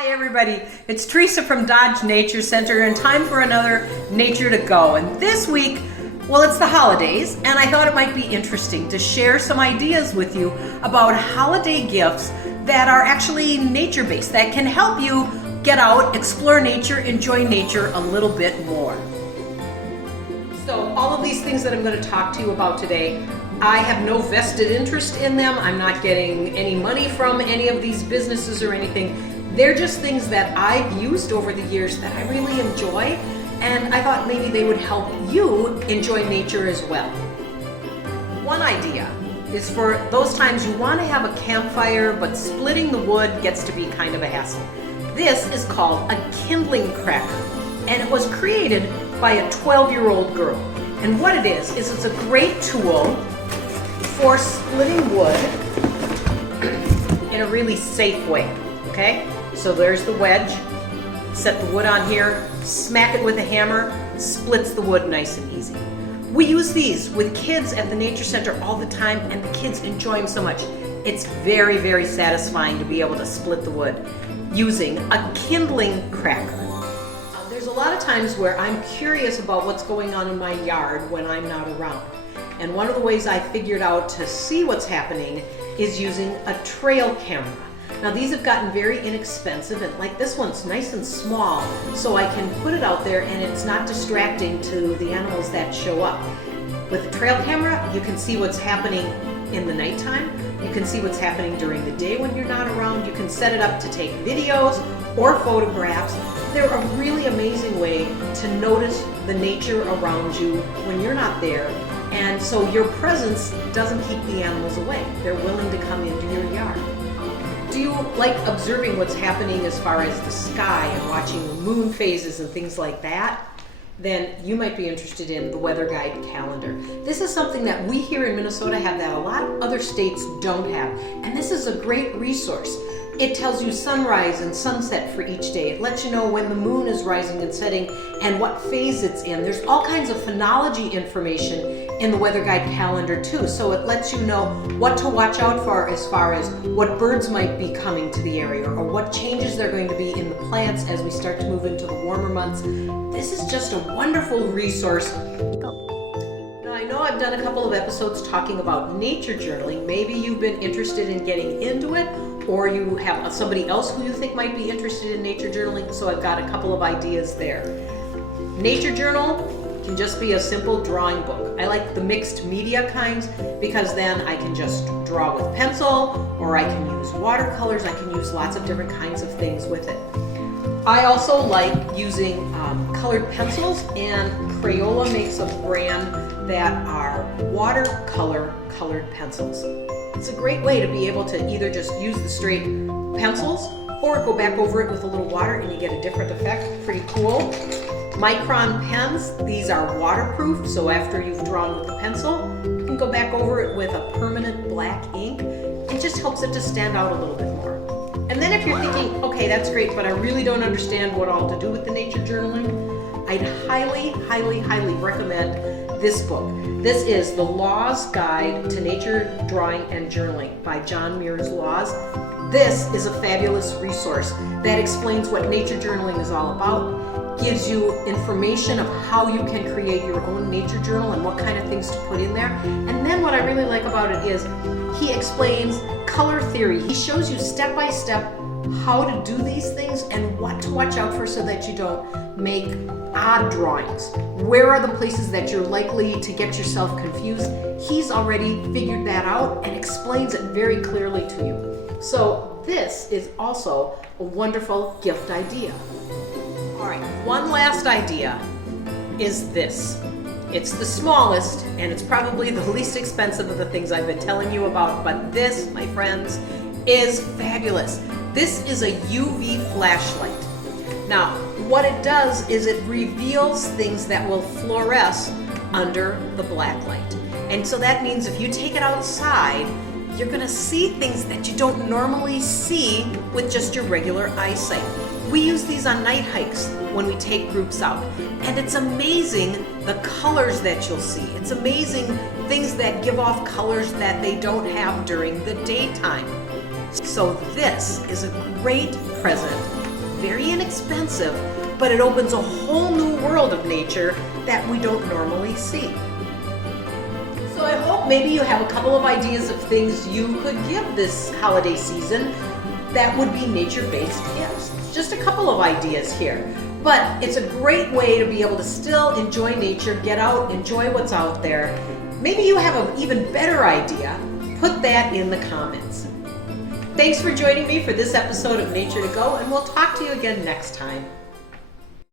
Hi everybody, it's Teresa from Dodge Nature Center and time for another Nature to Go. And this week, well, it's the holidays and I thought it might be interesting to share some ideas with you about holiday gifts that are actually nature-based, that can help you get out, explore nature, enjoy nature a little bit more. So all of these things that I'm going to talk to you about today, I have no vested interest in them. I'm not getting any money from any of these businesses or anything. They're just things that I've used over the years that I really enjoy, and I thought maybe they would help you enjoy nature as well. One idea is for those times you want to have a campfire, but splitting the wood gets to be kind of a hassle. This is called a Kindling Cracker, and it was created by a 12-year-old girl. And what it is it's a great tool for splitting wood in a really safe way, okay? So there's the wedge, set the wood on here, smack it with a hammer, splits the wood nice and easy. We use these with kids at the Nature Center all the time and the kids enjoy them so much. It's very, very satisfying to be able to split the wood using a Kindling Cracker. There's a lot of times where I'm curious about what's going on in my yard when I'm not around. And one of the ways I figured out to see what's happening is using a trail camera. Now these have gotten very inexpensive, and like this one's nice and small, so I can put it out there and it's not distracting to the animals that show up. With the trail camera, you can see what's happening in the nighttime. You can see what's happening during the day when you're not around. You can set it up to take videos or photographs. They're a really amazing way to notice the nature around you when you're not there. And so your presence doesn't keep the animals away. They're willing to come into your yard. Do you like observing what's happening as far as the sky and watching the moon phases and things like that? Then you might be interested in the Weather Guide calendar. This is something that we here in Minnesota have that a lot of other states don't have. And this is a great resource. It tells you sunrise and sunset for each day. It lets you know when the moon is rising and setting and what phase it's in. There's all kinds of phenology information in the Weather Guide calendar too. So it lets you know what to watch out for as far as what birds might be coming to the area or what changes there are going to be in the plants as we start to move into the warmer months. This is just a wonderful resource. Now I know I've done a couple of episodes talking about nature journaling. Maybe you've been interested in getting into it, or you have somebody else who you think might be interested in nature journaling, so I've got a couple of ideas there. Nature journal can just be a simple drawing book. I like the mixed media kinds because then I can just draw with pencil, or I can use watercolors. I can use lots of different kinds of things with it. I also like using colored pencils, and Crayola makes a brand that are watercolor colored pencils. It's a great way to be able to either just use the straight pencils or go back over it with a little water and you get a different effect. Pretty cool. Micron pens, these are waterproof, so after you've drawn with the pencil, you can go back over it with a permanent black ink. It just helps it to stand out a little bit more. And then if you're thinking, okay, that's great, but I really don't understand what all to do with the nature journaling, I'd highly, highly, highly recommend this book. This is The Laws Guide to Nature Drawing and Journaling by John Muir's Laws. This is a fabulous resource that explains what nature journaling is all about, gives you information of how you can create your own nature journal and what kind of things to put in there. And then what I really like about it is he explains color theory. He shows you step by step how to do these things and what to watch out for so that you don't make odd drawings. Where are the places that you're likely to get yourself confused? He's already figured that out and explains it very clearly to you. So this is also a wonderful gift idea. All right, one last idea is this. It's the smallest and it's probably the least expensive of the things I've been telling you about, but this, my friends, is fabulous. This is a UV flashlight. Now, what it does is it reveals things that will fluoresce under the black light. And so that means if you take it outside, you're gonna see things that you don't normally see with just your regular eyesight. We use these on night hikes when we take groups out. And it's amazing the colors that you'll see. It's amazing things that give off colors that they don't have during the daytime. So this is a great present very inexpensive, but it opens a whole new world of nature that we don't normally see. So I hope maybe you have a couple of ideas of things you could give this holiday season that would be nature-based gifts. Just a couple of ideas here. But it's a great way to be able to still enjoy nature, get out, enjoy what's out there. Maybe you have an even better idea. Put that in the comments. Thanks for joining me for this episode of Nature to Go, and we'll talk to you again next time.